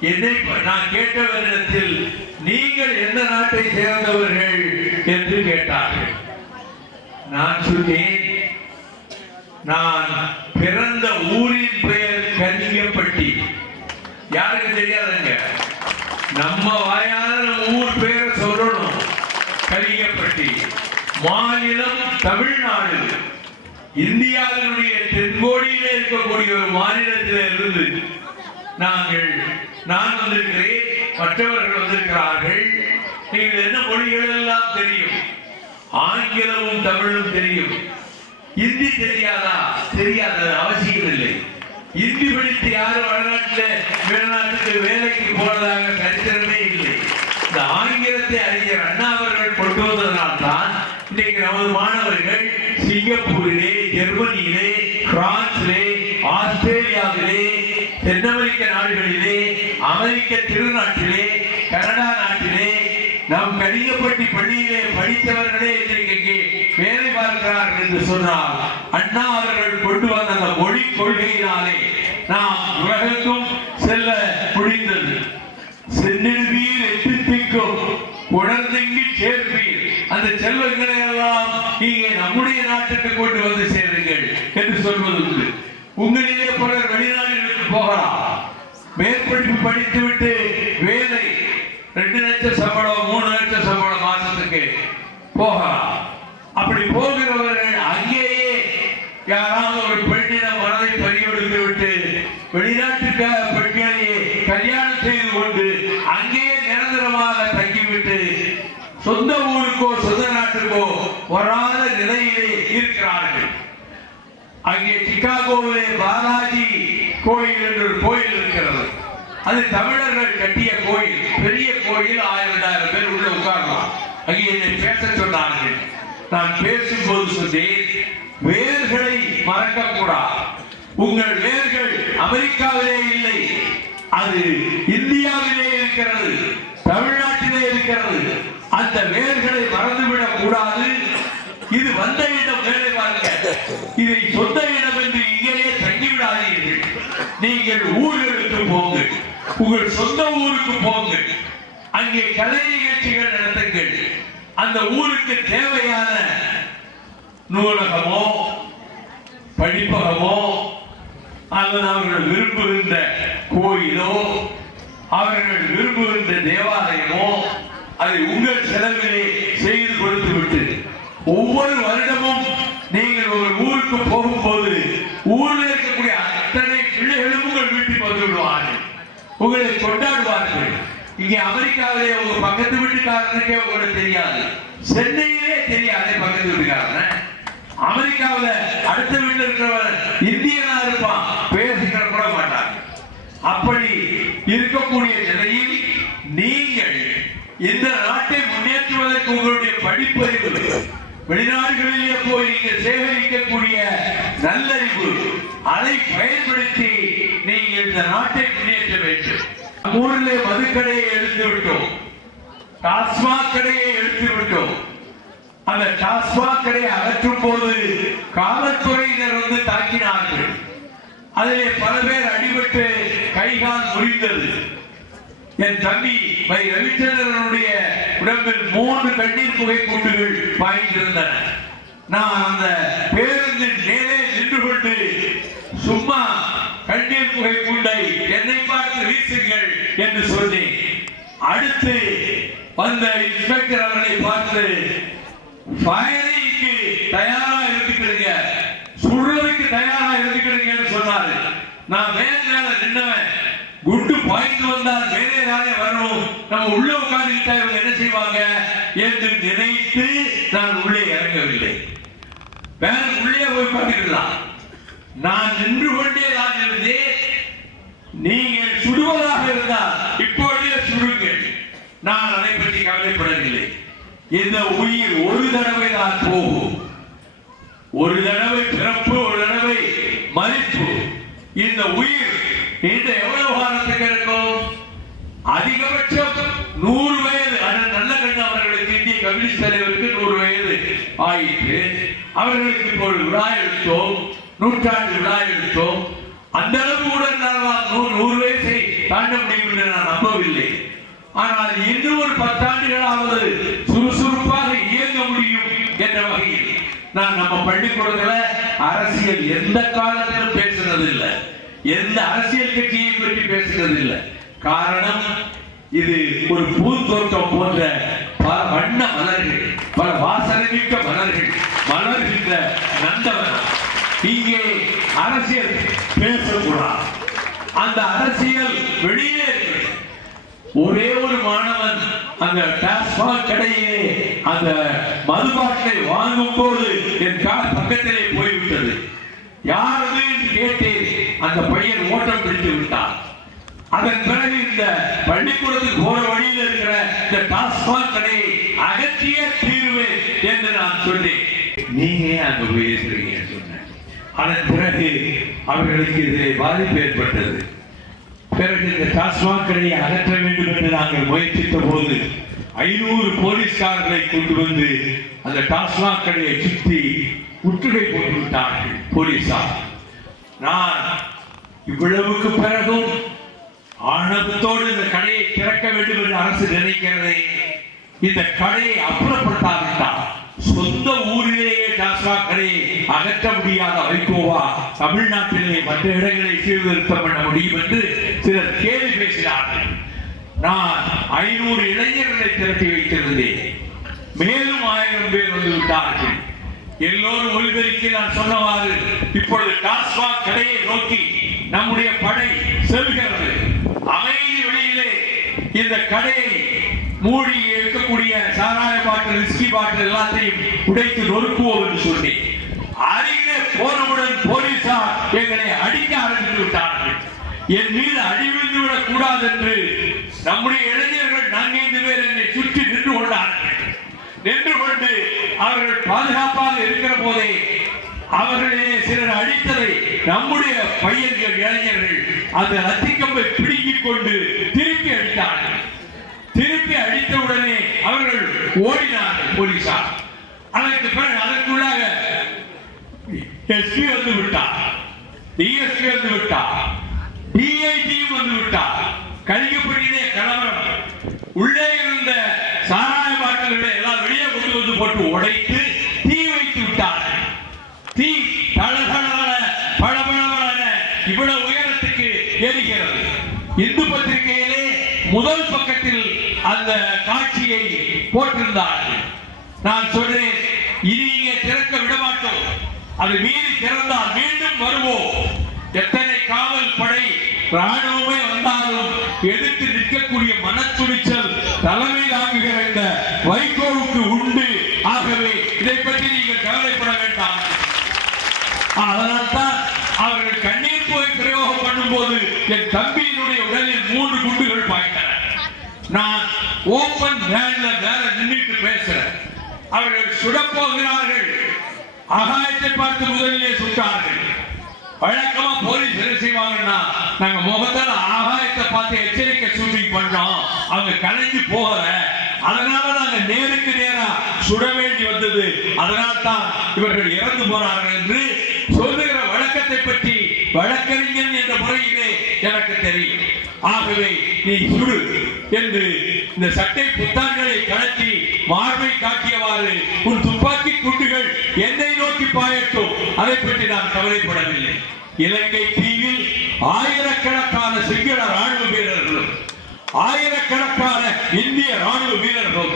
என்னை நான் கேட்டவரிடத்தில் நீங்கள் எந்த நாட்டை சேர்ந்தவர்கள் என்று கேட்டார்கள். நான் சொன்னேன் நான் பிறந்த ஊரின் பெயர் கலிங்கப்பட்டி. யாருக்கு தெரியாதுங்க? நம்ம வாயால ஊர் பெயரை சொல்லணும் கலிங்கப்பட்டி. மாநிலம் தமிழ்நாடு. இந்தியாவினுடைய தென்கோடியிலே இருக்கக்கூடிய ஒரு மாநிலத்தில் இருந்து நாங்கள் நான் வந்திருக்கிறேன் மற்றவர்கள் வந்திருக்கிறார்கள். நீங்கள் என்ன மொழிகள் எல்லாம் தெரியும்? ஆங்கிலமும் தமிழும் தெரியும். இந்தி தெரியாதா? தெரியாத அவசியம் இல்லை. இந்தி படித்து யாரும் வடநாட்டில் வெளிநாட்டுக்கு வேலைக்கு போனதாக சரித்திரமே இல்லை. இந்த ஆங்கிலத்தை அறிஞர் அண்ணா அவர்கள் கொண்டு வந்ததனால் தான் இன்றைக்கு நமது மாணவர்கள் சிங்கப்பூரிலே ஜெர்மனியிலே பிரான்சிலே ஆஸ்திரேலியாவிலே தென் அமெரிக்க நாடுகளிலே அமெரிக்க திருநாட்டிலே கனடா நாட்டிலே நம் கடிகப்பட்டி பள்ளியிலே படித்தவர்களே இன்றைக்கு வேலை பார்க்கிறார்கள் என்று சொன்னால் அண்ணா அவர்கள் கொண்டு வந்த அந்த மொழி கொள்கையினாலே நாம் உலகத்தும் செல்ல முடிந்தது சென்னிருவீர் எட்டு திக்கும் உணர்ந்தெங்கி சேர்ப்பீர் அந்த செல்வங்களை எல்லாம் இங்கே நம்முடைய நாட்டுக்கு கொண்டு வந்து சேருங்கள் என்று சொல்வது உண்டு உங்களிலே பலர் வெளிநாடுகளுக்கு போகலாம் மேற்படிப்பு படித்துவிட்டு வேலை ரெண்டு லட்சம் சம்பளம் மூணு லட்சம் சம்பளம் மாசத்துக்கு போகலாம் அப்படி போகிறவர்கள் அங்கேயே யாராவது ஒரு பெண்ணிடம் மனதை பறியெடுத்து விட்டு வெளிநாட்டுக்காக பெண்களையே கல்யாணம் செய்து கொண்டு அங்கேயே நிரந்தரமாக தங்கிவிட்டு சொந்த ஊருக்கோ சொந்த நாட்டுக்கோ வராத நிலையிலே இருக்கிறார்கள். அங்கே சிகாகோவிலே பாலாஜி கோயில் என்று கோயில் அது தமிழர்கள் கட்டிய கோயில் பெரிய கோயில் ஆயிரம் ரெண்டாயிரம் பேர் உள்ள உட்காரலாம். அங்கே என்னை பேச சொன்னார்கள். நான் பேசும்போது சொன்னேன் வேர்களை மறக்கக்கூடாது. உங்கள் வேர்கள் அமெரிக்காவிலே இல்லை அது இந்தியாவிலே இருக்கிறது தமிழ்நாட்டிலே இருக்கிறது. அந்த வேர்களை மறந்துவிடக் கூடாது இது வந்த இடம் வேலை பாருங்க. இதை சொந்த இடம் என்று இங்கேயே தங்கிவிடாதீர்கள் நீங்கள் ஊர்களுக்கு போங்கள் உங்கள் சொந்த ஊருக்கு போங்கள் அங்கே கலை நிகழ்ச்சிகள் நடத்துங்கள். அந்த ஊருக்கு தேவையான நூலகமோ படிப்பகமோ அல்லது அவர்கள் விரும்புகின்ற கோயிலோ அவர்கள் விரும்புகின்ற தேவாலயமோ அதை உங்கள் செலவிலே செய்து கொடுத்து விட்டு ஒவ்வொரு வருடமும் நீங்கள் உங்கள் ஊருக்கு போகும்போது ஊரில் இருக்கக்கூடிய அத்தனை பிள்ளைகளும் உங்கள் உங்களை கொண்டாடுவார்கள். இங்கே அமெரிக்காவிலே உங்க பக்கத்து வீட்டுக்காரனுக்கே உங்களுக்கு தெரியாது. சென்னையிலே தெரியாது பக்கத்து வீட்டுக்காரன். அமெரிக்காவுல அடுத்த வீட்டில் இருக்கிறவர் இந்தியனா இருப்பான். பேசிக்கிற கூட மாட்டார். அப்படி இருக்கக்கூடிய நிலையில் நீங்கள் இந்த நாட்டை முன்னேற்றுவதற்கு உங்களுடைய படிப்பறிவு வெளிநாடுகளிலே போய் நீங்கள் சேகரிக்கக்கூடிய நல்லறிவு அதை பயன்படுத்தி நீங்கள் இந்த நாட்டை முன்னேற்ற வேண்டும். ஊரில் மதுக்கடையை எடுத்து விட்டோம் டாஸ்மாக் கடையை எடுத்து விட்டோம் அந்த டாஸ்மாக் கடையை அகற்றும் போது காவல்துறையினர் வந்து தாக்கினார்கள். அதிலே பல பேர் அடிபட்டு கைகால் முறிந்தது. என் தம்பி வை ரவிச்சந்திரனுடைய உடம்பில் மூன்று கண்ணீர் புகை கூட்டுகள் பாய்ந்திருந்தன. நான் அந்த பேருந்தின் மேலே நின்று கொண்டு சும்மா கண்ணீர் புகை கூண்டை என்னை பார்த்து வீசுங்கள் என்று சொன்னேன். அடுத்து வந்த இன்ஸ்பெக்டர் அவர்களை பார்த்து ஃபயரிங்க்கு தயார் இருந்துக்கிடுங்க சுடுறதுக்கு தயாரா இருந்துக்கிடுங்கன்னு சொன்னாரு நான் வேன் மேல நின்னவன் குண்டு பாய்ந்து வந்தால் வேறே தானே வரணும் நம்ம உள்ள உட்கார்ந்துக்கிட்டா இவங்க என்ன செய்வாங்க? என்று நினைத்து நான் உள்ளே இறங்கவில்லை. வேற உள்ளே போய் பார்த்துக்கலாம் நான் நின்று கொண்டே தான் இருந்தேன். நீங்கள் சுடுவதாக இருந்தால் இப்பொழுதே சுடுங்கள். நான் அதை பற்றி கவலைப்படவில்லை. இந்த உயிர் ஒரு தடவை தான் போகும். ஒரு தடவை பிறப்பு ஒரு தடவை மதிப்பு இந்த உயிர் இந்த எவ்வளவு காலத்துக்கு இருக்கும்? அதிகபட்சம் நூறு வயது அண்ணன் நல்ல கண்ணு அவர்களுக்கு இந்திய கம்யூனிஸ்ட் தலைவருக்கு நூறு வயது ஆயிற்று. அவர்களுக்கு இப்பொழுது விழா எடுத்தோம் நூற்றாண்டு விழா எடுத்தோம். அந்த அளவு கூட நூறு நூறு வயசை தாண்ட முடியும் என்று நான் நம்பவில்லை. ஆனால் இன்னும் ஒரு பத்தாண்டுகளாவது சுறுசுறுப்பாக இயங்க முடியும் என்ற வகையில் நான் நம்ம பள்ளிக்கூடத்துல அரசியல் எந்த காலத்திலும் பேசுனது இல்லை எந்த அரசியல் கட்சியை பற்றி பேசுனது இல்லை காரணம் இது ஒரு பூந்தோட்டம் போன்ற பல வண்ண மலர்கள் பல வாசனைமிக்க மலர்கள் மலர்கின்ற நந்தவனம். இங்கே அரசியல் பேசக்கூடாது. அந்த அரசியல் வெளியே ஒரே ஒரு மாணவன் அந்த டாஸ்மாக் கடையிலே அந்த மதுபாட்டை வாங்கும் போது என் கார் பக்கத்திலே போய்விட்டது. யார் என்று கேட்டேன். அந்த பையன் ஓட்டம் பிடித்து விட்டான். அதன் பிறகு இந்த பள்ளிக்கூடத்துக்கு போற வழியில் இருக்கிற இந்த டாஸ்மாக் கடையை அகற்றிய தீர்வு என்று நான் சொன்னேன். நீங்க அந்த அங்க போய் இருக்கிறீங்க சொன்னேன். அதன் பிறகு அவர்களுக்கு இதில் பாதிப்பு ஏற்பட்டது. பிறகு இந்த டாஸ்மாக் கடையை அகற்ற வேண்டும் என்று நாங்கள் முயற்சித்த போது ஐநூறு போலீஸ்காரர்களை கொண்டு வந்து அந்த டாஸ்மாக் கடையை சுற்றி முற்றுகை போட்டு விட்டார்கள் போலீசார் நான் இவ்வளவுக்கு பிறகும் ஆணவத்தோடு இந்த கடையை திறக்க வேண்டும் என்று அரசு நினைக்கிறதே இந்த கடையை அப்புறப்படுத்தாவிட்டால் சொந்த ஊரிலேயே டாஸ்மாக் கடையை அகற்ற முடியாத வைகோவா தமிழ்நாட்டிலே மற்ற இடங்களை சீர்திருத்தம் பண்ண முடியும் என்று சிலர் கேள்வி பேசினார்கள். நான் ஐநூறு இளைஞர்களை திரட்டி வைத்திருந்தேன். மேலும் ஆயிரம் பேர் வந்து விட்டார்கள். எல்லோரும் ஒளிபெருக்கி நான் சொன்னவாறு இப்பொழுது டாஸ்மாக் கடையை நோக்கி நம்முடைய படை செல்கிறது. அமைதி வெளியிலே இந்த கடையை மூடி இருக்கக்கூடிய சாராய பாட்டில் விஸ்கி பாட்டில் எல்லாத்தையும் உடைத்து நொறுக்குவோம் என்று சொல்லி அருகிலே போனவுடன் போலீசார் எங்களை அடிக்க ஆரம்பித்து விட்டார்கள். என் மீது அடிவிழ்ந்து விடக் கூடாது என்று நம்முடைய இளைஞர்கள் நான்கைந்து பேர் என்னை சுற்றி நின்று கொண்டார்கள். நின்று கொண்டு அவர்கள் பாதுகாப்பாக இருக்கிற போதே அவர்களே சிலர் அடித்ததை நம்முடைய பையன்கள் இளைஞர்கள் அந்த ரத்திக்கம்பை பிடி கொண்டு திருப்பி அடித்தார்கள். திருப்பி அடித்தவுடனே அவர்கள் ஓடினார்கள் போலீசார். அதற்கு பிறகு அதற்குள்ளாக எஸ்பி வந்து விட்டார். டிஎஸ்பி வந்து விட்டார். டிஐடியும் வந்து விட்டார். கலிங்கப்பட்டியிலே கலவரம். உள்ளே இருந்த சாராய பாட்டில்களை எல்லாம் வெளியே கொண்டு வந்து போட்டு உடைத்து தீ வைத்து விட்டார்கள் தீ தளதளவென பளபளவென இவ்வளவு உயரத்துக்கு எரிகிறது இந்து பத்திரிகையிலே முதல் பக்கத்தில் அந்த காட்சியை போட்டிருந்தார்கள். நான் சொல்றேன் இனி இங்கே திறக்க விடமாட்டோம். அது மீறி திறந்தால் மீண்டும் வருவோம். எத்தனை காவல் படை ராணுவமே வந்தாலும் எதிர்த்து நிற்கக்கூடிய மனத்துணிச்சல் தலைமை தாங்குகிற இந்த வைகோவுக்கு உண்டு ஆகவே இதை பற்றி நீங்கள் கவலைப்பட வேண்டாம் அதனால்தான் அவர்கள் கண்ணீர் போய் பிரயோகம் பண்ணும்போது என் தம்பியினுடைய உடலில் மூன்று குண்டுகள் பாய்ந்தன நான் ஓபன் வேன்ல வேற நின்றுட்டு பேசுறேன் அவர்கள் சுடப்போகிறார்கள். ஆகாயத்தை பார்த்து முதலிலே சுட்டார்கள். வழக்கமா போலீஸ் என்ன செய்வாங்கன்னா நாங்க முகத்தால ஆகாயத்தை பார்த்து எச்சரிக்கை ஷூட்டிங் பண்ணோம் அவங்க கலைஞ்சு போகல. அதனால நாங்க நேருக்கு நேரா சுட வேண்டி வந்தது. அதனால் தான் இவர்கள் இறந்து போனார்கள் என்று சொல்லுகிற வழக்கத்தை பற்றி வழக்கறிஞன் என்ற முறையிலே எனக்கு தெரியும். ஆகவே நீ சுடு என்று இந்த சட்டை புத்தாண்களை கழற்றி மார்பை காட்டியவாறு உன் துப்பாக்கி குண்டுகள் என்னை நோக்கி பாயட்டும். அதை பற்றி நான் கவலைப்படவில்லை. இலங்கை தீவில் ஆயிரக்கணக்கான சிங்கள ராணுவ வீரர்களும் ஆயிரக்கணக்கான இந்திய ராணுவ வீரர்கள்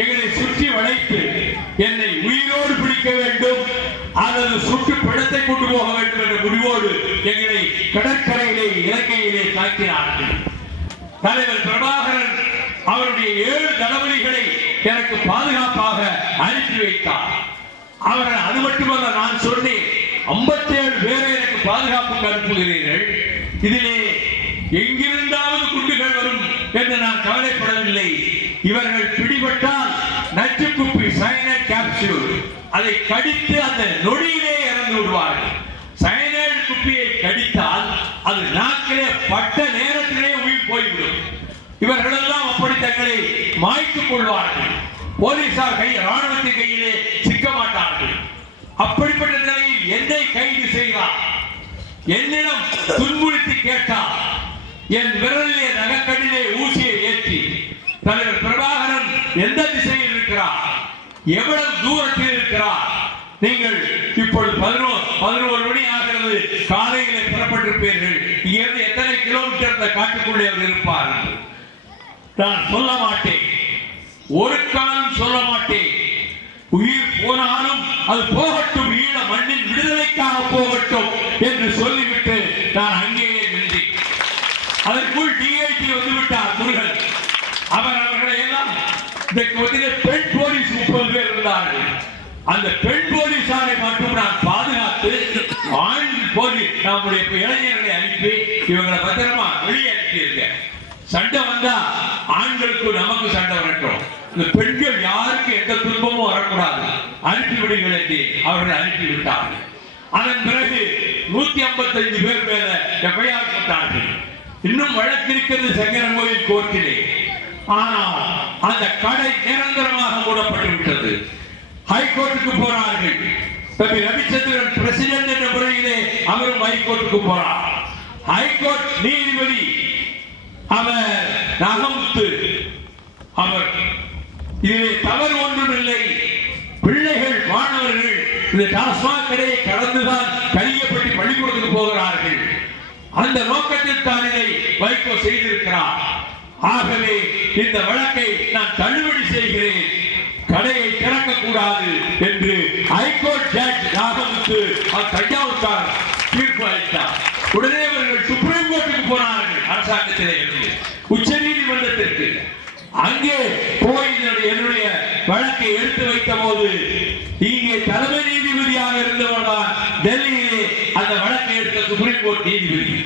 எங்களை சுற்றி வளைத்து என்னை உயிரோடு பிடிக்க வேண்டும் அல்லது சுட்டு பிணத்தை கொண்டு போக வேண்டும் என்ற முடிவோடு எங்களை கடற்கரையிலே இலங்கையிலே தாக்கினார்கள். தலைவர் பிரபாகரன் அவருடைய ஏழு தளபதிகளை எனக்கு பாதுகாப்பாக அனுப்பி வைத்தார். அவர்கள் அது மட்டுமல்ல நான் சொன்னேன் 57 பேரை எனக்கு பாதுகாப்புக்கு அனுப்புகிறீர்கள். இதிலே எங்கிருந்தாவது குண்டுகள் வரும் என்று நான் கவலைப்படவில்லை. இவர்கள் பிடிபட்டால் நச்சுக்குப்பி சயனைட் கேப்சூல் அதை கடித்து அந்த நொடியிலே இறந்து விடுவார்கள். சயனைடு குப்பியை கடித்தால் அது நாக்கிலே பட்ட நேரத்திலே உயிர் போய்விடும். இவர்களெல்லாம் அப்படி தங்களை மாய்த்துக் கொள்வார்கள். போலீசார் கை ராணுவத்தின் கையிலே சிக்க மாட்டார்கள். அப்படிப்பட்ட நிலையில் என்னை கைது செய்தார் என்னிடம் துன்புறுத்தி கேட்டார் என் விரலிலே நகக்கடிலே ஊசியை ஏற்றி தலைவர் பிரபாகரன் எந்த திசையில் இருக்கிறார்? எவ்வளவு தூரத்தில் இருக்கிறார்? நீங்கள் இப்பொழுது பதினோரு பதினோரு மணி ஆகிறது. காலையிலே புறப்பட்டிருப்பீர்கள். இங்கிருந்து எத்தனை கிலோமீட்டர் இந்த காட்டுக்குள்ளே அவர் இருப்பார் நான் சொல்ல மாட்டேன். ஒரு காலம் சொல்ல மாட்டேன். உயிர் போனாலும் அது போகட்டும். ஈழ மண்ணின் விடுதலைக்காக போகட்டும் என்று சொல்லி நான் அங்கேயே நின்றேன் அதற்குள் டிஐடி வந்து விட்டார் முருகன் அவர் அவர்களை எல்லாம் இந்த கொதிலே பெண் போலீஸ் முப்பது பேர் இருந்தார்கள் அந்த பெண் போலீசாரை மட்டும் நான் பாதுகாத்து ஆண் போலீஸ் நம்முடைய இளைஞர்களை அனுப்பி இவங்களை பத்திரமா வெளியே அனுப்பியிருக்கேன் சண்டை வந்தா ஆண்களுக்கு நமக்கு சண்டை வரட்டும். இந்த பெண்கள் யாருக்கு எந்த துன்பமும் வரக்கூடாது. அனுப்பிவிடுங்கள் என்று அவர்கள் அனுப்பிவிட்டார்கள் அதன் பிறகு நூத்தி ஐம்பத்தி ஐந்து பேர் மேல எஃப்ஐஆர் போட்டார்கள். இன்னும் வழக்கிருக்கிறது சங்கரன் கோயில் கோர்ட்டிலே. ஆனால் அந்த கடை நிரந்தரமாக மூடப்பட்டு விட்டது. ஹைகோர்ட்டுக்கு போனார்கள். தம்பி ரவிச்சந்திரன் பிரசிடென்ட் என்ற முறையிலே அவரும் ஹைகோர்ட்டுக்கு போறார் ஹைகோர்ட் நீதிபதி அவர் நகமுத்து அவர். இதிலே தவறு ஒன்றுமில்லை. பிள்ளைகள் மாணவர்கள் இந்த டாஸ்மாக் கடையை கடந்துதான் கலியப்பட்டி பள்ளிக்கூடத்துக்கு போகிறார்கள். அந்த நோக்கத்தில் தான் இதை வைகோ செய்திருக்கிறார். ஆகவே இந்த வழக்கை நான் தள்ளுபடி செய்கிறேன். கடையை திறக்க கூடாது என்று ஹைகோர்ட் ஜட்ஜ் நாகமுத்து தஞ்சாவூர்கார் தீர்ப்பு அளித்தார் உடனே அவர்கள் சுப்ரீம் கோர்ட்டுக்கு போனார்கள் அரசாங்கத்திலே இருந்து உச்ச நீதிமன்றத்திற்கு அங்கே போய் என்னுடைய என்னுடைய வழக்கை எடுத்து வைத்த போது இங்கே தலைமை நீதிபதியாக இருந்தவர் தான் டெல்லியிலே அந்த வழக்கை எடுத்த சுப்ரீம் கோர்ட் நீதிபதி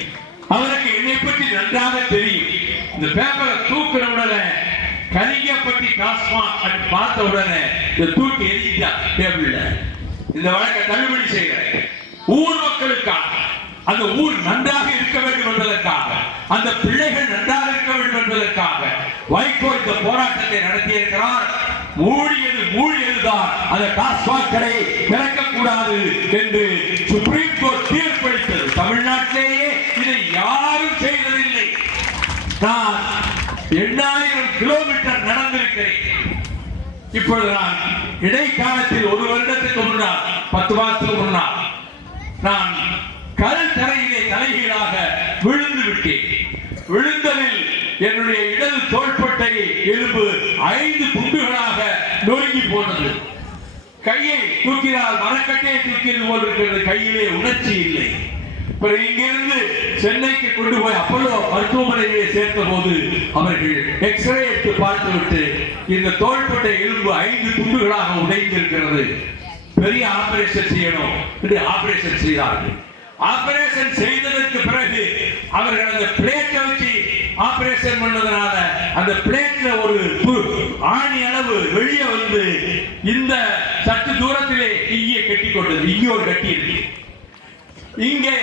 அவருக்கு என்னை பற்றி நன்றாக தெரியும் இந்த பேப்பரை தூக்குற உடனே கலிங்கப்பட்டி டாஸ்மாக் அப்படி பார்த்த உடனே இந்த தூக்கி எரிஞ்சா டேபிள்ல இந்த வழக்கை தள்ளுபடி செய்கிறேன் ஊர் மக்களுக்காக அந்த ஊர் நன்றாக இருக்க வேண்டும் என்பதற்காக அந்த பிள்ளைகள் நன்றாக இருக்க வேண்டும் என்பதற்காக வைகோ இந்த போராட்டத்தை நடத்தியிருக்கிறார். ஊழியது ஊழியதுதான் அந்த டாஸ்மாக் கடை திறக்கக்கூடாது என்று சுப்ரீம் கோர்ட் தீர்ப்பளித்தது. தமிழ்நாட்டிலேயே இதை யாரும் செய்தது எண்ணாயிரம் கிலோமீட்டர் நடந்திருக்கிறேன். இப்பொழுது நான் இடைக்காலத்தில் ஒரு வருடத்துக்கு முன்னால் பத்து மாதத்துக்கு முன்னால் நான் கல் தரையிலே தலைகீழாக விழுந்து விட்டேன். விழுந்ததில் என்னுடைய இடது தோள்பட்டை எலும்பு ஐந்து குண்டுகளாக நொறுங்கி போனது. கையை தூக்கினால் மரக்கட்டையை தூக்கியது போல் இருக்கிறது. கையிலே உணர்ச்சி இல்லை. பிறகு இங்கிருந்து சென்னைக்கு கொண்டு போய் அப்பல்லோ மருத்துவமனையிலே சேர்த்த போது அவர்கள் எக்ஸ்ரே எடுத்து பார்த்துவிட்டு இந்த தோள்பட்டை எலும்பு ஐந்து துண்டுகளாக உடைந்திருக்கிறது. பெரிய ஆபரேஷன் செய்யணும். என்று ஆபரேஷன் செய்தார்கள். ஆபரேஷன் செய்ததற்கு பிறகு அவர்கள் அந்த பிளேட்டை வச்சு ஆபரேஷன் பண்ணதுனால அந்த பிளேட்ல ஒரு ஆணி அளவு வெளியே வந்து இந்த சற்று தூரத்திலே இங்கே கட்டி கொண்டது இங்கே ஒரு கட்டி இருக்கு. இங்கே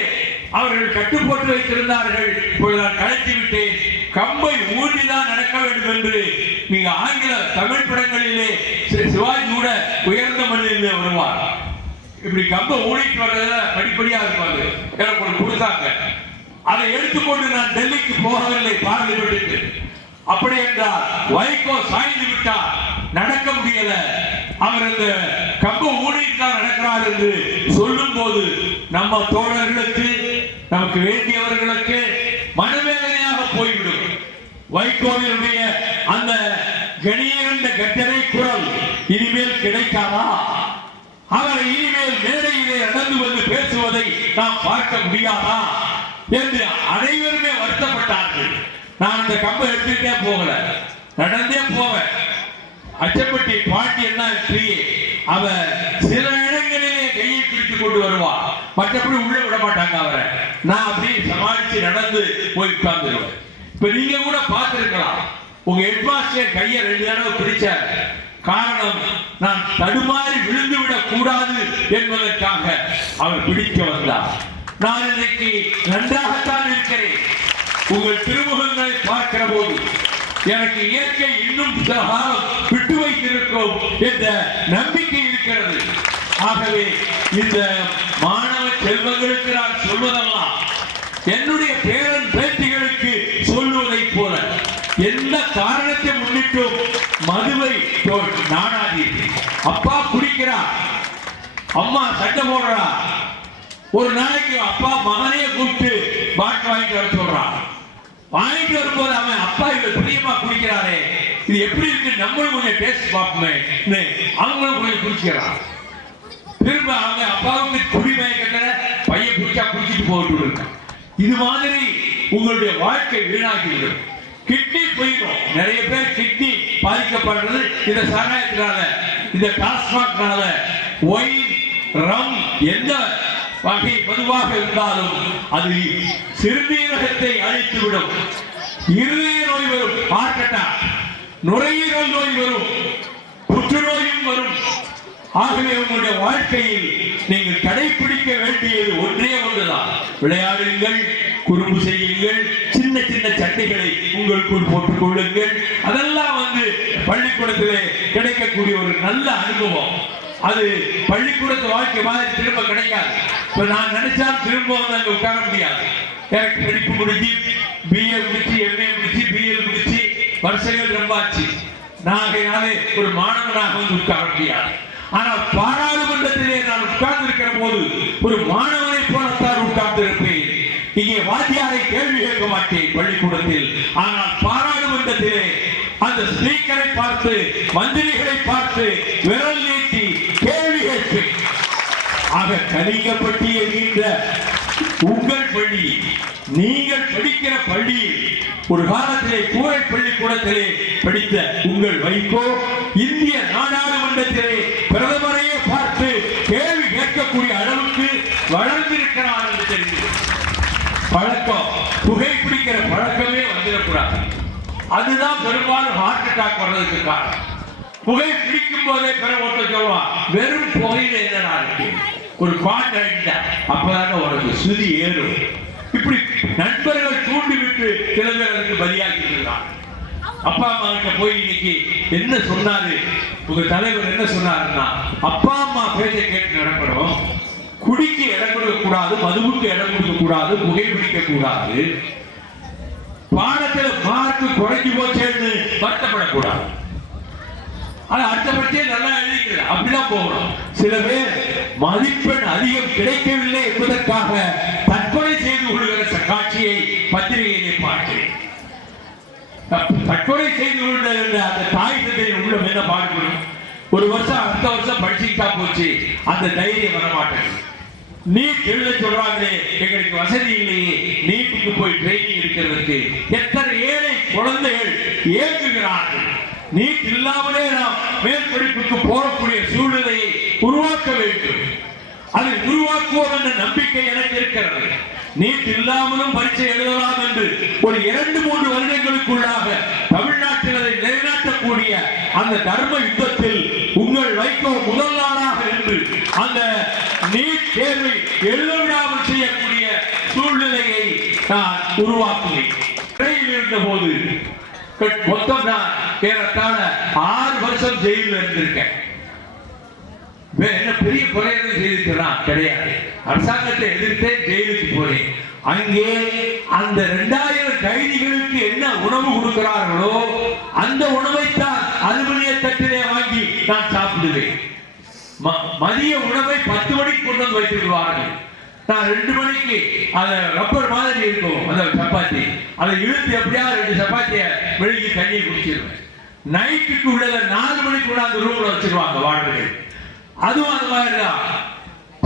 அவர்கள் கட்டுப்பட்டு வைத்திருந்தார்கள். இப்போது நான் கழட்டி விட்டேன். கம்பை ஊன்றிதான் நடக்க வேண்டும் என்று நீங்க ஆங்கில தமிழ் படங்களிலே சிவாஜி கூட உயர்ந்த மனிதனிலே வருவார். இப்படி கம்பை ஊழிட்டு வர்றதுல படிப்படியா இருப்பாங்க. எனக்கு ஒன்று கொடுத்தாங்க. அதை எடுத்துக்கொண்டு நான் டெல்லிக்கு போகவில்லை பார்லிமெண்ட்டுக்கு அப்படி என்றால் வைகோ சாய்ந்து விட்டார். நடக்க முடியல. அவர் அந்த கம்ப ஊழியர்தான் நடக்கிறார் என்று சொல்லும் போது நம்ம தோழர்களுக்கு நமக்கு வேண்டியவர்களுக்கு மனவேதனையாக போய்விடும். வைகோவினுடைய அந்த கணியகண்ட கட்டளை குரல் இனிமேல் கிடைக்காதா? அவர் இனிமேல் மேடையிலே நடந்து வந்து பேசுவதை நாம் பார்க்க முடியாதா? என்று அனைவருமே வருத்தப்பட்டார்கள். நான் அந்த கம்பை எடுத்துக்கிட்டே போகல. நடந்தே போவேன். அச்சப்பட்டி பாட்டி என்ன பிரியே அவ சில இடங்களிலே கையை பிடித்து கொண்டு வருவார் மற்றபடி உள்ள விட மாட்டாங்க அவரை. நான் அப்படியே சமாளிச்சு நடந்து போய் உட்கார்ந்துருவேன். இப்ப நீங்க கூட பார்த்திருக்கலாம். உங்க ஹெட்மாஸ்டர் கையை ரெண்டு தடவை பிடிச்சார். காரணம் நான் தடுமாறி விழுந்து விடக் கூடாது என்பதற்காக அவர் பிடிக்க வந்தார். நான் இன்னைக்கு நன்றாகத்தான் இருக்கிறேன். உங்கள் திருமுகங்களை பார்க்கிற போது எனக்கு இயற்கை இன்னும் விட்டு வைத்திருக்கும் என்ற நம்பிக்கை இருக்கிறது. ஆகவே இந்த மாணவ செல்வங்களுக்கு நான் சொல்வதெல்லாம் என்னுடைய பேரன் போல எந்த காரணத்தை முன்னிட்டும் மதுவை நாடாதீர்கள். அப்பா குடிக்கிறார். அம்மா சட்டை போடுறா. ஒரு நாளைக்கு அப்பா மகனே கூப்பிட்டு பாட்டு வாங்கிட்டு வர சொல்றான். வாங்கிட்டு வரும்போது அவன் அப்பா இவர் பிரியமா குடிக்கிறாரே. இது எப்படி இருக்கு? நம்மளும் கொஞ்சம் டேஸ்ட் பார்ப்போமே. அவங்களும் கொஞ்சம் குடிக்கிறான் திரும்ப அவங்க அப்பாவுக்கு குடிமயக்கத்துல பையன் குடிச்சா குடிச்சிட்டு போட்டு இருக்கான். இது மாதிரி உங்களுடைய வாழ்க்கை வீணாகிவிடும். கிட்னி போயிடும். நிறைய பேர் கிட்னி பாதிக்கப்படுறது இந்த சாராயத்தினால இந்த டாஸ்மாக்னால ஒயின் ரம் எந்த வகை பொதுவாக இருந்தாலும் அது சிறுநீரகத்தை அழித்துவிடும். இருதய நோய் வரும். ஹார்ட் அட்டாக் நுரையீரல் நோய் வரும். புற்றுநோயும் வரும். ஆகவே உங்களுடைய வாழ்க்கையில் நீங்கள் கடைபிடிக்க வேண்டியது ஒன்றே ஒன்றுதான். விளையாடுங்கள் குறும்பு செய்யுங்கள் சின்ன சின்ன சட்டைகளை உங்களுக்குள் போட்டுக் கொள்ளுங்கள். அதெல்லாம் வந்து பள்ளிக்கூடத்திலே கிடைக்கக்கூடிய ஒரு நல்ல அனுபவம். அது பள்ளிக்கூடத்து வாழ்க்கை மாதிரி திரும்ப கிடைக்காது. இப்ப நான் நினைச்சா திரும்ப வந்து அங்க உட்கார முடியாது. எனக்கு படிப்பு முடிஞ்சு பிஏ முடிச்சு எம்ஏ முடிச்சு பிஎல் முடிச்சு வருஷங்கள் ரொம்ப ஆச்சு. நான் ஒரு மாணவனாக வந்து உட்கார முடியாது. ஆனால் பாராளுமன்றத்திலே நான் உட்கார்ந்து இருக்கிற போது ஒரு மாணவனை போலத்தான் உட்கார்ந்து இருப்பேன் இங்கே வாத்தியாரை கேள்வி கேட்க மாட்டேன் பள்ளிக்கூடத்தில். ஆனால் பாராளுமன்றத்திலே அந்த ஸ்பீக்கரை பார்த்து மந்திரிகளை பார்த்து விரல் நீட்டி கேள்வி கேட்பேன். ஆக கலிங்கப்பட்டி என்கின்ற உங்கள் பள்ளி நீங்கள் படிக்கிற பள்ளியில் ஒரு காலத்திலே கூரை பள்ளிக்கூடத்திலே படித்த உங்கள் வைகோ இந்திய நாடாளுமன்றத்திலே பிரதமரையே பார்த்து கேள்வி கேட்கக்கூடிய அளவுக்கு வளர்ந்திருக்கிறார் என்று தெரிந்து. பழக்கம். புகைப்பிடிக்கிற பழக்கமே வந்துடக்கூடாது. அதுதான் பெரும்பாலும் ஹார்ட் அட்டாக் வர்றதுக்கு காரணம். புகை பிடிக்கும் போதே பிற ஓட்ட சொல்லுவான் வெறும் புகையில என்னடா இருக்கு? ஒரு பாட்டு அடிச்சா அப்பதாங்க உனக்கு சுதி ஏறும். இப்படி நண்பர்கள் தூண்டிவிட்டு சில பேர் அதுக்கு பலியாக்கி அப்பா அம்மா கிட்ட போய் இன்னைக்கு என்ன சொன்னாரு? உங்க தலைவர் என்ன சொன்னாருன்னா அப்பா அம்மா பேச்சை கேட்டு நடக்கணும். குடிக்கு இடம் கொடுக்க கூடாது மதுவுக்கு இடம் கொடுக்க கூடாது புகை பிடிக்க கூடாது பாடத்துல மார்க்கு குறைஞ்சு போச்சேன்னு வருத்தப்படக்கூடாது. ஆனா அடுத்த பட்சம் நல்லா எழுதிக்கல அப்படிதான் போகணும். சில பேர் மதிப்பெண் அதிகம் கிடைக்கவில்லை என்பதற்காக தற்கொலை செய்து கொள்கிற காட்சியை பத்திரிகையிலே பார்க்கிறேன் தப்- தற்கொலை செய்து கொண்ட அந்த தாய் உள்ள உள்ளம் என்ன பாடுபடும் ஒரு வருஷம் அடுத்த வருஷம் படிச்சுக்கிட்டா போச்சு. அந்த தைரியம் வரமாட்டேன். நீட் எழுத சொல்றாங்களே எங்களுக்கு வசதி இல்லையே. நீட்டுக்கு போய் ட்ரைனிங் இருக்கிறதுக்கு எத்தனை ஏழை குழந்தைகள் இயங்குகிறார்கள்? நீட் இல்லாமலே நாம் மேற்படிப்புக்கு போகக்கூடிய சூழ்நிலையை உருவாக்க வேண்டும். அதை உருவாக்குவோம் என்ற நம்பிக்கை எனக்கு இருக்கிறது. நீட் இல்லாமலும் பரீட்சை எழுதலாம் என்று ஒரு இரண்டு மூன்று வருடங்களுக்குள்ளாக தமிழ்நாட்டில் அதை நிலைநாட்டக்கூடிய அந்த தர்ம யுத்தத்தில் உங்கள் வைகோ முதல் நாளாக இருந்து அந்த நீட் தேர்வை எழுதவிடாமல் செய்யக்கூடிய சூழ்நிலையை நான் உருவாக்குவேன். சிறையில் இருந்த போது மொத்தம் நான் ஏறத்தாழ ஆறு வருஷம் ஜெயிலில் இருந்திருக்கேன். வேற என்ன பெரிய குறைகள் செய்திருக்கிறான் கிடையாது. அரசாங்கத்தை எதிர்த்தே ஜெயிலுக்கு போனேன். அங்கே அந்த இரண்டாயிரம் கைதிகளுக்கு என்ன உணவு கொடுக்கிறார்களோ அந்த உணவைத்தான் அலுமினிய தட்டிலே வாங்கி நான் சாப்பிடுவேன். மதிய உணவை பத்து மணிக்கு கொண்டு வந்து வைத்திருவார்கள் நான் ரெண்டு மணிக்கு அந்த ரப்பர் மாதிரி இருக்கும் அந்த சப்பாத்தி. அதை இழுத்து எப்படியாவது ரெண்டு சப்பாத்தியை வெளியே தண்ணியை குடிச்சிருவேன். நைட்டுக்கு உள்ளதை நாலு மணிக்கு கூட அந்த ரூம்ல வச்சிருவாங்க வாடகை அதுவும் அது மாதிரி தான்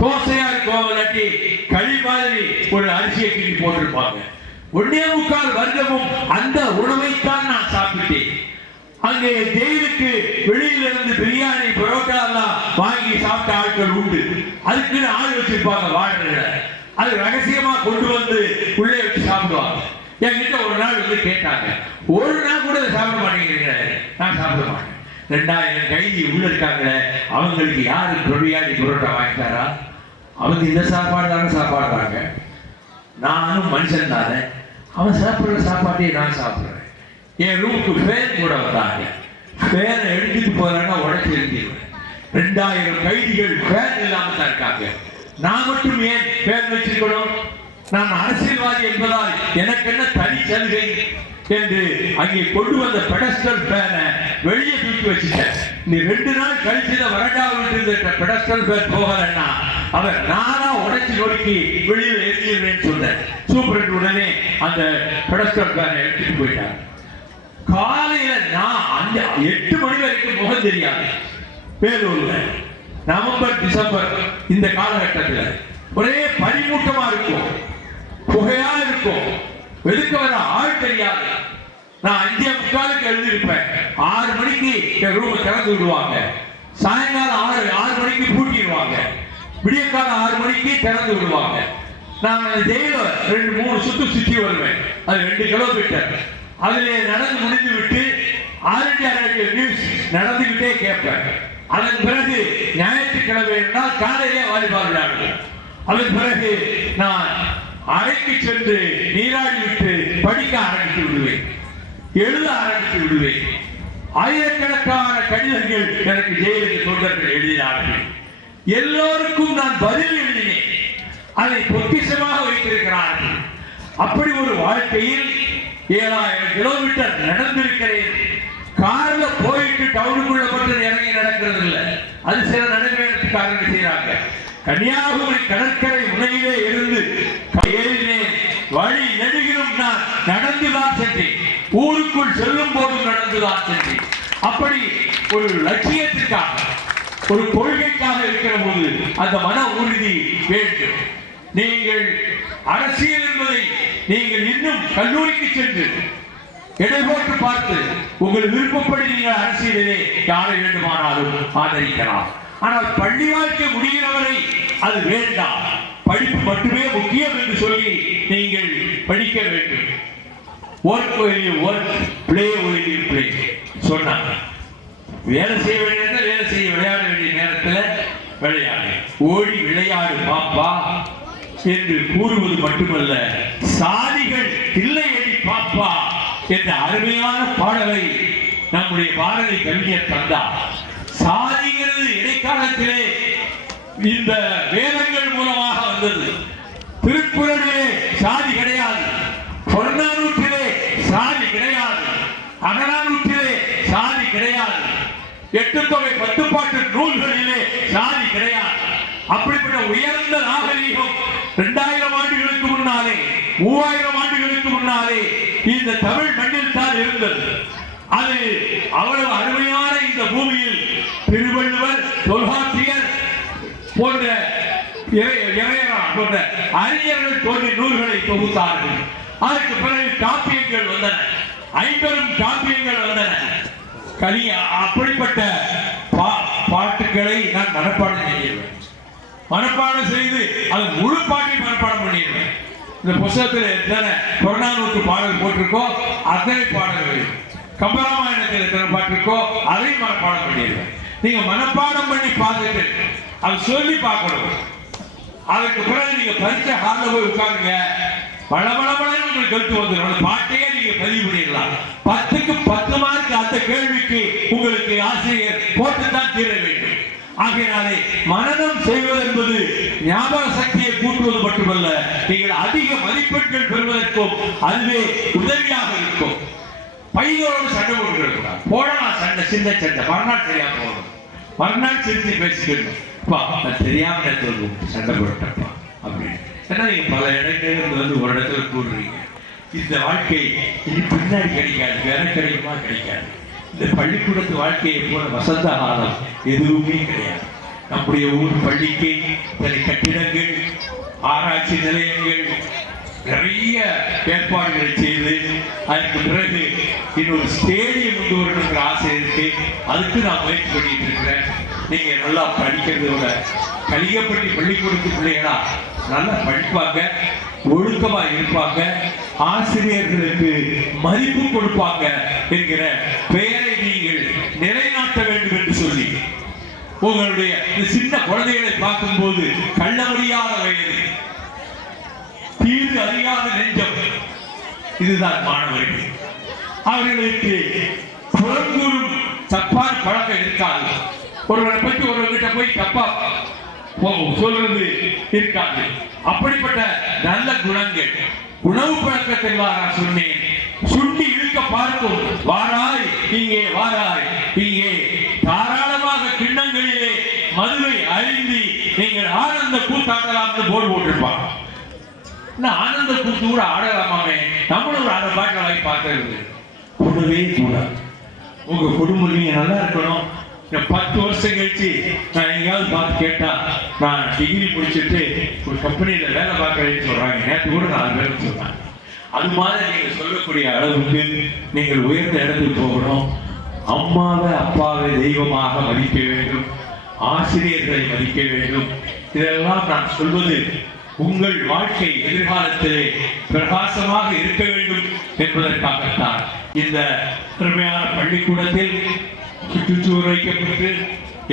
தோசையா இருக்கும் இல்லாட்டி களி மாதிரி ஒரு அரிசியை கிண்டி போட்டிருப்பாங்க. ஒன்னே முக்கால் வருடமும் அந்த உணவைத்தான் நான் சாப்பிட்டேன். அங்கே ஜெயிலுக்கு வெளியில இருந்து பிரியாணி பரோட்டா எல்லாம் வாங்கி சாப்பிட்ட ஆட்கள் உண்டு. அதுக்குன்னு ஆள் வச்சிருப்பாங்க வாழ்ற அது ரகசியமா கொண்டு வந்து உள்ளே வச்சு சாப்பிடுவாங்க. என்கிட்ட ஒரு நாள் வந்து கேட்டாங்க ஒரு நாள் கூட சாப்பிட மாட்டேங்கிறீங்க. நான் சாப்பிட மாட்டேன். ரெண்டாயிரம் கைதி உள்ள இருக்காங்களே அவங்களுக்கு யாரு பிரியாணி பொருட்டை வாங்கிட்டாரா அவங்க இந்த சாப்பாடு தானே சாப்பாடுறாங்க. நானும் மனுஷன் தானே. அவன் சாப்பிட்ற சாப்பாட்டையே நான் சாப்பிட்றேன். என் ரூமுக்கு ஃபேன் கூட வந்தாங்க. ஃபேனை எடுத்துட்டு போறேன்னா உடச்சி எழுதிடுவேன் ரெண்டாயிரம் கைதிகள் ஃபேன் இல்லாம தான் இருக்காங்க. நான் மட்டும் ஏன் ஃபேன் வச்சிருக்கணும்? நான் அரசியல்வாதி என்பதால் எனக்கு என்ன தனி சலுகை? என்று அங்கே கொண்டு வந்த பெடஸ்டல் பேனை வெளியே தூக்கி வச்சுட்டேன் நீ ரெண்டு நாள் கழிச்சு தான் வரண்டாவில் இருந்த பெடஸ்டல் பேன் போகலன்னா அவர் நானா உடைச்சு நொறுக்கி வெளியில் எரிஞ்சிருவேன்னு சொன்னேன் சூப்பரண்ட் உடனே அந்த பெடஸ்டல் பேனை எடுத்துட்டு போயிட்டார் காலையில நான் அஞ்சு எட்டு மணி வரைக்கும் முகம் தெரியாது. பேரூர்ல நவம்பர் டிசம்பர் இந்த காலகட்டத்தில் ஒரே பனிமூட்டமா இருக்கும். புகையா இருக்கும். வெதுக்க வர? ஆள் தெரியாது. நான் அஞ்சே முக்காலுக்கு எழுதியிருப்பேன். ஆறு மணிக்கு என் ரூமை திறந்து விடுவாங்க. சாயங்காலம் ஆறு ஆறு மணிக்கு பூட்டிடுவாங்க. விடியற்காலம் ஆறு மணிக்கு திறந்து விடுவாங்க. நான் அந்த ஜெயில ரெண்டு மூணு சுத்து சுத்தி வருவேன். அது ரெண்டு கிலோமீட்டர் அதில் நடந்து முடிந்து விட்டு ஆல் இண்டியா ரேடியோ நியூஸ் நடந்துகிட்டே கேட்பேன். அதன் பிறகு ஞாயிற்றுக்கிழமை என்றால் காலையிலே வாலிபால் விளையாடுவேன் அதன் பிறகு நான் அறைக்கு சென்று நீராடி விட்டு படிக்க ஆரம்பித்து விடுவேன். எழுத ஆரம்பித்து விடுவேன். ஆயிரக்கணக்கான கடிதங்கள் எனக்கு ஜெயிலுக்கு தொண்டர்கள் எழுதினார்கள். எல்லோருக்கும் நான் பதில் எழுதினேன். அதை பொக்கிஷமாக வைத்திருக்கிறார்கள். அப்படி ஒரு வாழ்க்கையில் ஏழாயிரம் கிலோமீட்டர் நடந்திருக்கிறேன். கார்ல போயிட்டு டவுனுக்குள்ள மட்டும் இறங்கி நடக்கிறது இல்ல அது சில நடைபயணத்துக்காரங்க செய்யறாங்க கன்னியாகுமரி கடற்கரை முனையிலே இருந்து வழி நெடுகிலும் நான் நடந்துதான் சென்றேன். ஊருக்குள் செல்லும் போதும் நடந்துதான் சென்றேன். அப்படி ஒரு லட்சியத்திற்காக ஒரு கொள்கைக்காக இருக்கிற போது அந்த மன உறுதி வேண்டும். நீங்கள் அரசியல் என்பதை நீங்கள் இன்னும் கல்லூரிக்கு சென்று எடை போட்டு பார்த்து உங்கள் விருப்பப்படி நீங்கள் அரசியலிலே யாரை வேண்டுமானாலும் ஆதரிக்கலாம். ஆனால் பள்ளி வாழ்க்கை முடிகிறவரை அது வேண்டாம். படிப்பு மட்டுமே முக்கியம் என்று சொல்லி நீங்கள் படிக்க வேண்டும். Work while work play while play சொன்னாங்க. வேலை செய்ய வேண்டிய வேலை செய்ய விளையாட வேண்டிய நேரத்தில் விளையாடு. ஓடி விளையாடு பாப்பா என்று கூறுவது மட்டுமல்ல சாதிகள் இல்லை எடி பாப்பா என்ற அருமையான பாடலை நம்முடைய பாரதி கவிஞர் தந்தார். சாதிங்கிறது இடைக்காலத்திலே இந்த வேதங்கள் மூலமாக வந்தது திருக்குறளிலே சாதி கிடையாது. பொருளாதாரத்திலே சாதி கிடையாது. அகரானூற்றிலே சாதி கிடையாது. எட்டு தொகை பத்துப்பாட்டு நூல்களிலே சாதி கிடையாது. அப்படிப்பட்ட உயர்ந்த நாகரீகம் இரண்டாயிரம் ஆண்டுகளுக்கு முன்னாலே மூவாயிரம் ஆண்டுகளுக்கு முன்னாலே இந்த தமிழ் மண்ணில் தான் இருந்தது. அது அவ்வளவு அருமையான இந்த பூமியில் திருவள்ளுவர் தொல்காப்பியர் போன்ற இறை- அறிஞர்கள் தோன்றிய நூல்களை தொகுத்தார்கள். அதற்கு பிறகு காப்பியங்கள் வந்தன. ஐம்பெரும் காப்பியங்கள் வந்தன. கனி அப்படிப்பட்ட பாட்டுகளை நான் மனப்பாடம் செய்கிறேன் மனப்பாடம் செய்து அது முழு பாட்டை மனப்பாடம் பண்ணிடுவேன் இந்த புஸ்தகத்தில் எத்தனை புறநானூற்று பாடல் போட்டிருக்கோ அத்தனை பாடல்கள் கம்பராமாயணத்தில் எத்தனை பாட்டிருக்கோ அதையும் மனப்பாடம் பண்ணிடுவேன் நீங்க மனப்பாடம் பண்ணி பார்த்துட்டு அது சொல்லி பார்க்கணும். அதுக்கு பிறகு நீங்க பரிச்சை ஹாலில் போய் உட்காருங்க. பல பல உங்களுக்கு கருத்து வந்துடும் பாட்டையே நீங்க பதிவு பண்ணிடலாம். பத்துக்கு பத்து மார்க் அந்த கேள்விக்கு உங்களுக்கு ஆசிரியர் போட்டுத்தான் தீர வேண்டும். ஆகையினாலே மனனம் செய்வது என்பது ஞாபக சக்தியை கூட்டுவது மட்டுமல்ல நீங்கள் அதிக மதிப்பெண்கள் பெறுவதற்கும் அதுவே உதவியாக இருக்கும். பையனோடு சண்டை போட்டுக்கூடாது போடலாம் சண்டை சின்ன சண்டை. மறுநாள் சரியா போகணும். மறுநாள் சிரித்து பேசிக்கணும். அப்பா நான் தெரியாம நேத்து சண்டை போட்டப்பா அப்படின்னு. ஏன்னா நீங்க பல இடங்கள்ல வந்து ஒரு இடத்துல கூடுறீங்க. இந்த வாழ்க்கை இது பின்னாடி கிடைக்காது வேற கிடைக்குமா? கிடைக்காது. இந்த பள்ளிக்கூடத்து வாழ்க்கையை போல வசந்த காலம் எதுவுமே கிடையாது. நம்முடைய ஊர் பள்ளிக்கு இத்தனை கட்டிடங்கள் ஆராய்ச்சி நிலையங்கள் நிறைய ஏற்பாடுகளை செய்து அதுக்கு பிறகு இன்னொரு ஸ்டேடியம் கொண்டு வரணுங்கிற ஆசை இருக்கு. அதுக்கு நான் முயற்சி பண்ணிட்டு இருக்கிறேன். நீங்க நல்லா படிக்கிறத விட கலிகப்பட்டி பள்ளிக்கூடத்து பிள்ளைகளா நல்லா படிப்பாங்க ஒழுக்கமா இருப்பாங்க ஆசிரியர்களுக்கு மதிப்பு கொடுப்பாங்க என்கிற பெயரை நீங்கள் நிலைநாட்ட வேண்டும் என்று சொல்லி. உங்களுடைய இந்த சின்ன குழந்தைகளை பார்க்கும்போது கள்ளமறியாத வயது. தீர்வு அறியாத நெஞ்சம். இதுதான் மாணவர்கள். அவர்களுக்கு புறங்கூறும் தப்பான பழக்கம் இருக்காது. ஒருவரை பற்றி ஒருவர்கிட்ட போய் தப்பா சொல்றது இருக்காது. அப்படிப்பட்ட நல்ல குணங்கள். உணவு பழக்கத்தில் வாரா சொன்னேன். சுண்டி இழுக்க பார்க்கும். வாராய் இங்கே வாராய். இங்கே தாராளமாக கிண்ணங்களிலே மதுவை அறிந்து நீங்கள் ஆனந்த கூத்தாடலாம் போர்டு போட்டிருப்பாங்க. ஆனந்த கூத்து கூட ஆடலாமாமே நம்மளும் ஒரு அரை பாட்டில் வாங்கி பார்க்கறது. கூடவே கூடாது உங்க குடும்பம் நீங்க நல்லா இருக்கணும். பத்து வருஷம் கழிச்சு நான் எங்கேயாவது பார்த்து கேட்டா நான் டிகிரி முடிச்சுட்டு ஒரு கம்பெனியில வேலை பார்க்கறேன்னு சொல்றாங்க. நேற்று கூட நான் வேலை சொல்றேன் அது மாதிரி நீங்க சொல்லக்கூடிய அளவுக்கு நீங்கள் உயர்ந்த இடத்துக்கு போகணும். அம்மாவை அப்பாவை தெய்வமாக மதிக்க வேண்டும். ஆசிரியர்களை மதிக்க வேண்டும். இதெல்லாம் நான் சொல்வது உங்கள் வாழ்க்கை எதிர்காலத்திலே பிரகாசமாக இருக்க வேண்டும் என்பதற்காகத்தான். இந்த திறமையான பள்ளிக்கூடத்தில் சுற்றுச்சூழல் வைக்கப்பட்டு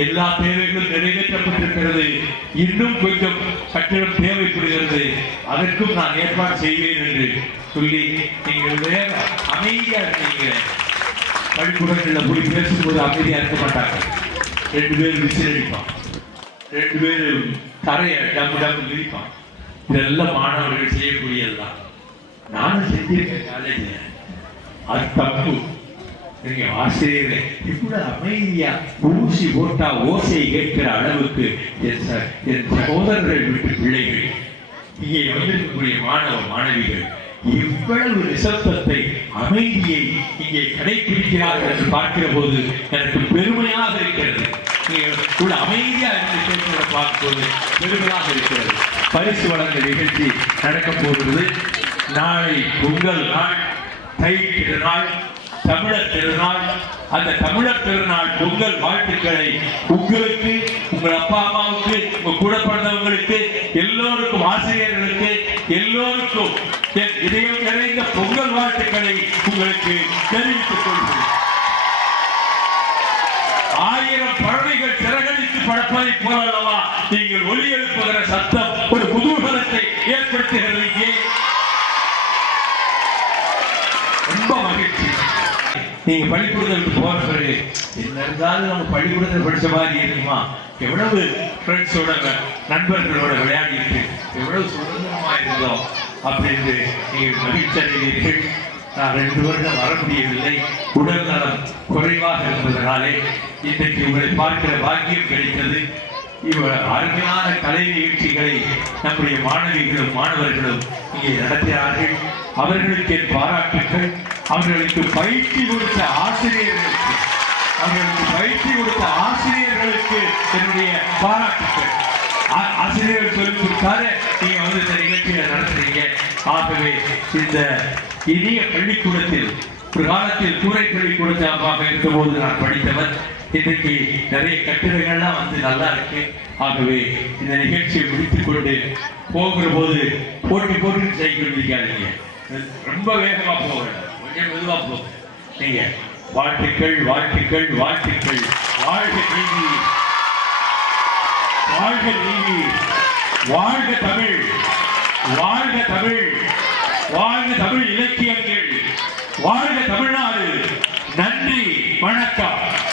எல்லா தேவைகளும் நிறைவேற்றப்பட்டிருக்கிறது. இன்னும் கொஞ்சம் கட்டிடம் தேவைப்படுகிறது. அதற்கும் நான் ஏற்பாடு செய்வேன் என்று சொல்லி நீங்கள் அமைதியா இருக்கீங்க பள்ளிக்கூடங்களில் போய் பேசும்போது அமைதியா இருக்க மாட்டாங்க. ரெண்டு பேரும் விசிலடிப்பான் ரெண்டு பேரும் தரையை டம்மு டம்மு விரிப்பான் இதெல்லாம் மாணவர்கள் செய்யக்கூடியதுதான். நானும் செஞ்சிருக்கேன் காலேஜில் அது தப்பு. நீங்க ஆசிரியர்கள் இவ்வளவு அமைதியா ஊசி போட்டா ஓசை கேட்கிற அளவுக்கு என் சகோதரர்கள் வீட்டு பிள்ளைகள் இங்கே வந்திருக்கக்கூடிய மாணவ மாணவிகள் இவ்வளவு நிசப்தத்தை அமைதியை இங்கே கடைபிடிக்கிறார்கள் என்று பார்க்கிற போது எனக்கு பெருமையாக இருக்கிறது. நீங்கள் கூட அமைதியா இருந்து பேசுவதை பார்க்கும்போது பெருமையாக இருக்கிறது. பரிசு வழங்க நிகழ்ச்சி நடக்கப் போகிறது நாளை பொங்கல் நாள் தை திருநாள் தமிழர் திருநாள் அந்த தமிழர் திருநாள் பொங்கல் வாழ்த்துக்களை உங்களுக்கு உங்கள் அப்பா அம்மாவுக்கு உங்க கூட பிறந்தவங்களுக்கு எல்லோருக்கும் ஆசிரியர்களுக்கு எல்லோருக்கும் இதயம் நிறைந்த பொங்கல் வாழ்த்துக்களை உங்களுக்கு தெரிவித்துக் கொள்கிறேன். ஆயிரம் பறவைகள் திரகடித்து பறப்பதை போலல்லவா நீங்கள் ஒலி எழுப்புகிற சத்தம் ஒரு குதூகலத்தை ஏற்படுத்துகிறது இங்கே ரொம்ப மகிழ்ச்சி நீங்க பள்ளிக்கூடத்துக்கு போற என்ன இருந்தாலும் நம்ம பள்ளிக்கூடத்தில் படிச்ச மாதிரி இருக்குமா? எவ்வளவு ஃப்ரெண்ட்ஸோட நண்பர்களோட விளையாடிட்டு எவ்வளவு சுதந்திரமா இருந்தோம் அப்படின்னு நீங்க மகிழ்ச்சி அடைவீர்கள் நான் ரெண்டு வருடம் வர முடியவில்லை. உடல் நலம் குறைவாக இருந்ததனாலே இன்றைக்கு உங்களை பார்க்கிற பாக்கியம் கிடைத்தது. இவர் அருமையான கலை நிகழ்ச்சிகளை நம்முடைய மாணவிகளும் மாணவர்களும் இங்கே நடத்தினார்கள். அவர்களுக்கு என் பாராட்டுகள் அவர்களுக்கு பயிற்சி கொடுத்த ஆசிரியர்களுக்கு அவர்களுக்கு பயிற்சி கொடுத்த ஆசிரியர்களுக்கு என்னுடைய பாராட்டுகள் ஆசிரியர்கள் சொல்லிக் கொடுத்தாரு நீங்க வந்து இந்த நிகழ்ச்சியை நடத்துறீங்க. ஆகவே இந்த இனிய பள்ளிக்கூடத்தில் ஒரு காலத்தில் கூரை பள்ளிக்கூடத்தாக இருந்தபோது நான் படித்தவர். இன்றைக்கு நிறைய கட்டிடங்கள்லாம் வந்து நல்லா இருக்கு. ஆகவே இந்த நிகழ்ச்சியை முடித்துக் கொண்டு போகிற போது போட்டி போட்டு செய்ய மிதிக்காதீங்க ரொம்ப வேகமா போக வேண்டும் நீங்கள் வாழ்த்துக்கள் வாழ்த்துக்கள் வாழ்த்துக்கள். வாழ்க நீதி. வாழ்க நீதி. வாழ்க தமிழ். வாழ்க தமிழ். வாழ்க தமிழ் இலக்கியங்கள். வாழ்க தமிழ்நாடு. நன்றி. வணக்கம்.